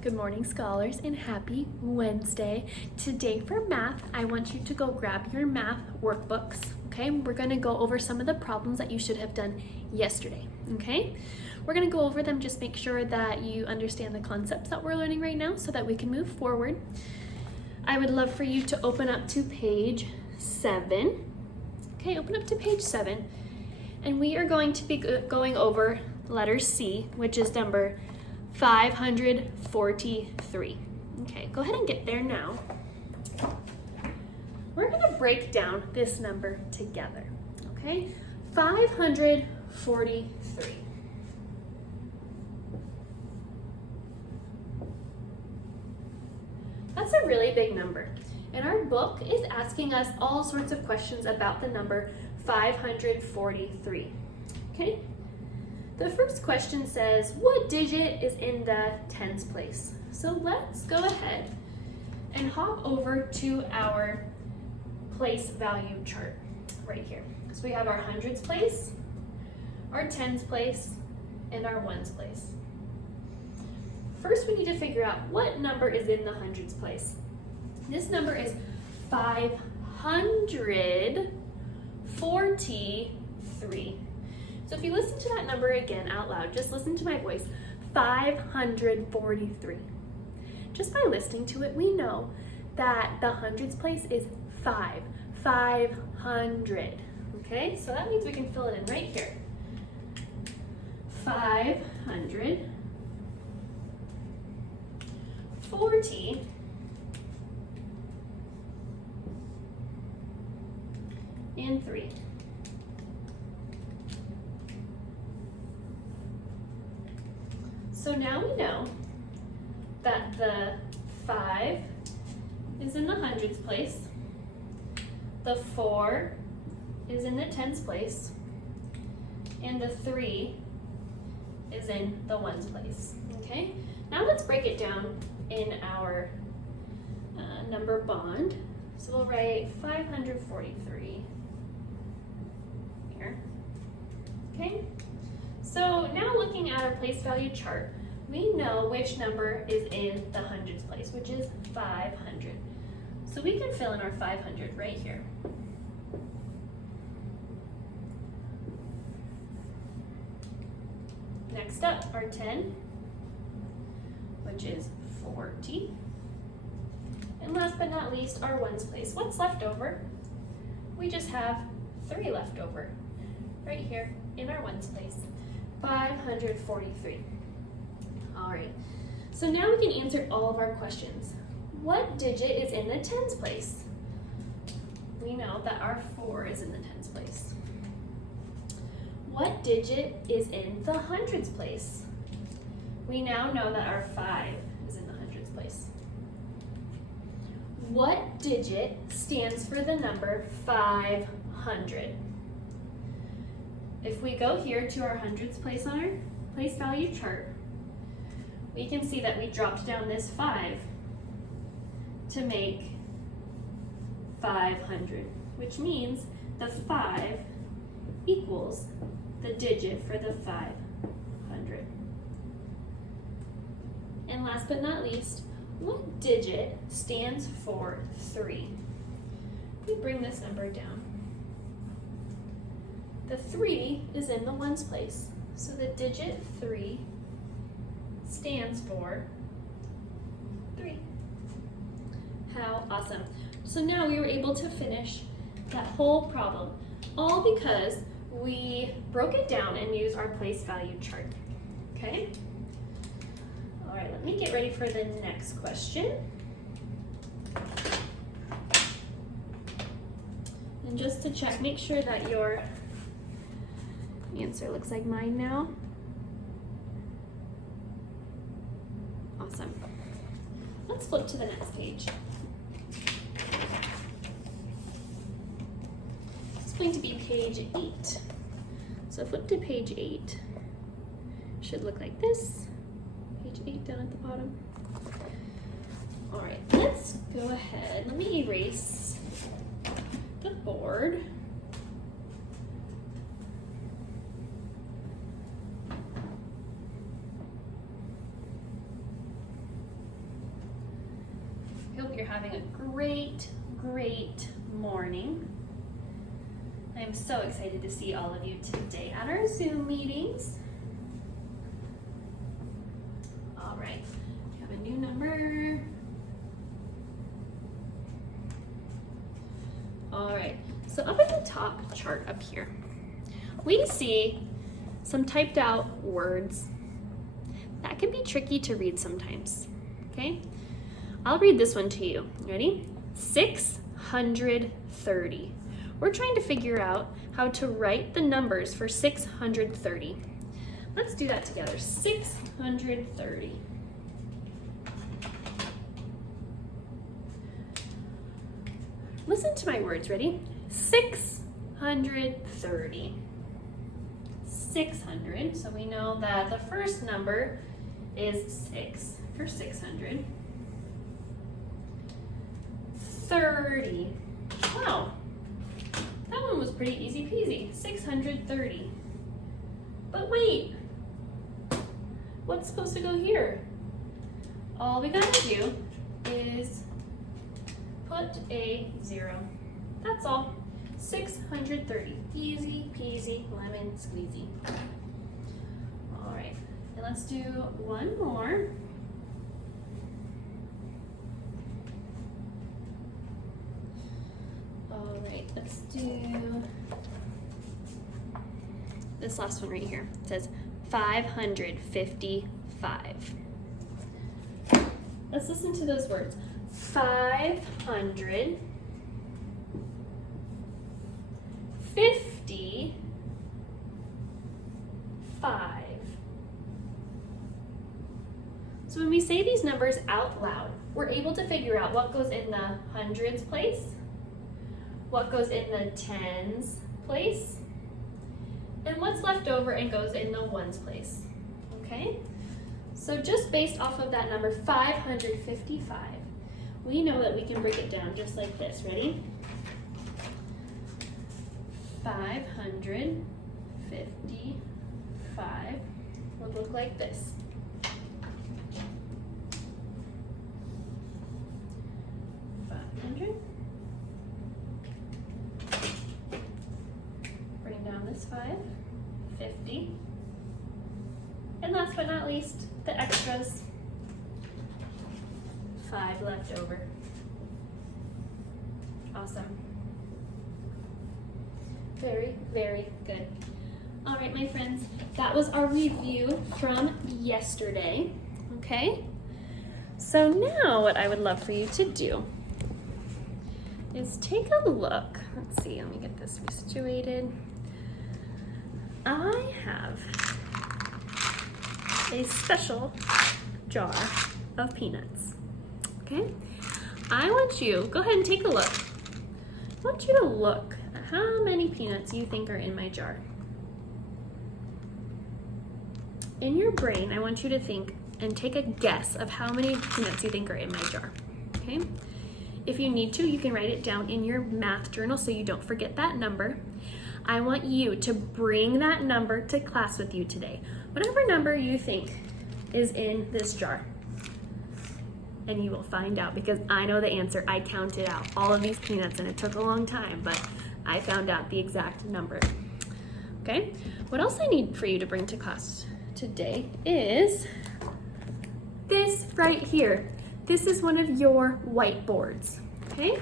Good morning, scholars, and happy Wednesday. Today for math, I want you to go grab your math workbooks, okay? We're gonna go over some of the problems that you should have done yesterday, okay? We're gonna go over them, just make sure that you understand the concepts that we're learning right now so that we can move forward. I would love for you to open up to page 7. Okay, open up to page 7, and we are going to be going over letter C, which is number 543. Okay, go ahead and get there now. We're going to break down this number together, okay? 543. That's a really big number. And our book is asking us all sorts of questions about the number 543, okay? The first question says, what digit is in the tens place? So let's go ahead and hop over to our place value chart right here. So we have our hundreds place, our tens place, and our ones place. First, we need to figure out what number is in the hundreds place. This number is 543. So if you listen to that number again out loud, just listen to my voice, 543. Just by listening to it, we know that the hundreds place is 500. Okay, so that means we can fill it in right here. 500, 40, and 3. So now we know that the 5 is in the hundreds place, the 4 is in the tens place, and the 3 is in the ones place, okay? Now let's break it down in our number bond. So we'll write 543 here, okay? So now looking at our place value chart, we know which number is in the hundreds place, which is 500. So we can fill in our 500 right here. Next up, our 10, which is 40. And last but not least, our ones place. What's left over? We just have 3 left over right here in our ones place. 543. All right, so now we can answer all of our questions. What digit is in the tens place? We know that our 4 is in the tens place. What digit is in the hundreds place? We now know that our 5 is in the hundreds place. What digit stands for the number 500? If we go here to our hundreds place on our place value chart, we can see that we dropped down this 5 to make 500, which means the 5 equals the digit for the 500. And last but not least, what digit stands for 3? We bring this number down. The 3 is in the ones place, so the digit 3 stands for 3. How awesome. So now we were able to finish that whole problem, all because we broke it down and used our place value chart, okay? All right, let me get ready for the next question. And just to check, make sure that your answer looks like mine now. Awesome. Let's flip to the next page. It's going to be page 8. So flip to page 8. Should look like this. Page 8 down at the bottom. All right, let's go ahead. Let me erase the board. I hope you're having a great, great morning. I'm so excited to see all of you today at our Zoom meetings. All right, we have a new number. All right, so up at the top chart up here, we see some typed out words. That can be tricky to read sometimes, okay? I'll read this one to you. Ready? 630. We're trying to figure out how to write the numbers for 630. Let's do that together. 630. Listen to my words. Ready? 630. 600. So we know that the first number is 6 for 600. 30. Wow. That one was pretty easy peasy. 630. But wait. What's supposed to go here? All we gotta do is put a 0. That's all. 630. Easy peasy lemon squeezy. All right. And let's do one more. All right, let's do this last one right here. It says 555. Let's listen to those words. 555. So when we say these numbers out loud, we're able to figure out what goes in the hundreds place, what goes in the tens place, and what's left over and goes in the ones place, okay? So just based off of that number 555, we know that we can break it down just like this. Ready? 555 would look like this. 500. Bring down this 5. 50. And last but not least, the extras. 5 left over. Awesome. Very, very good. All right, my friends, that was our review from yesterday, okay? So now what I would love for you to do is take a look. Let's see, let me get this resituated. I have a special jar of peanuts, okay? I want you, go ahead and take a look. I want you to look at how many peanuts you think are in my jar. In your brain, I want you to think and take a guess of how many peanuts you think are in my jar, okay? If you need to, you can write it down in your math journal so you don't forget that number. I want you to bring that number to class with you today. Whatever number you think is in this jar. And you will find out because I know the answer. I counted out all of these peanuts and it took a long time, but I found out the exact number. Okay, what else I need for you to bring to class today is this right here. This is one of your whiteboards, okay?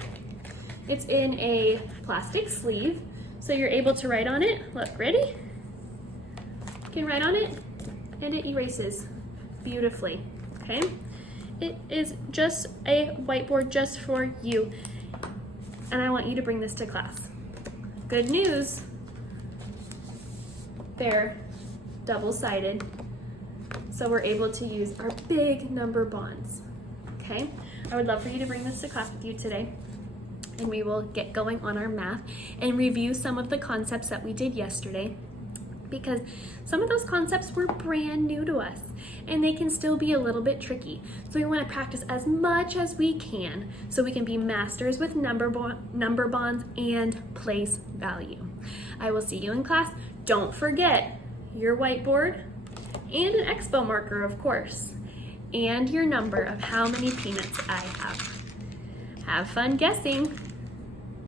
It's in a plastic sleeve, so you're able to write on it. Look, ready? You can write on it and it erases beautifully, okay? It is just a whiteboard just for you, and I want you to bring this to class. Good news, they're double-sided, so we're able to use our big number bonds, okay? I would love for you to bring this to class with you today, and we will get going on our math and review some of the concepts that we did yesterday, because some of those concepts were brand new to us and they can still be a little bit tricky. So we want to practice as much as we can so we can be masters with number bonds and place value. I will see you in class. Don't forget your whiteboard and an expo marker, of course, and your number of how many peanuts I have. Have fun guessing.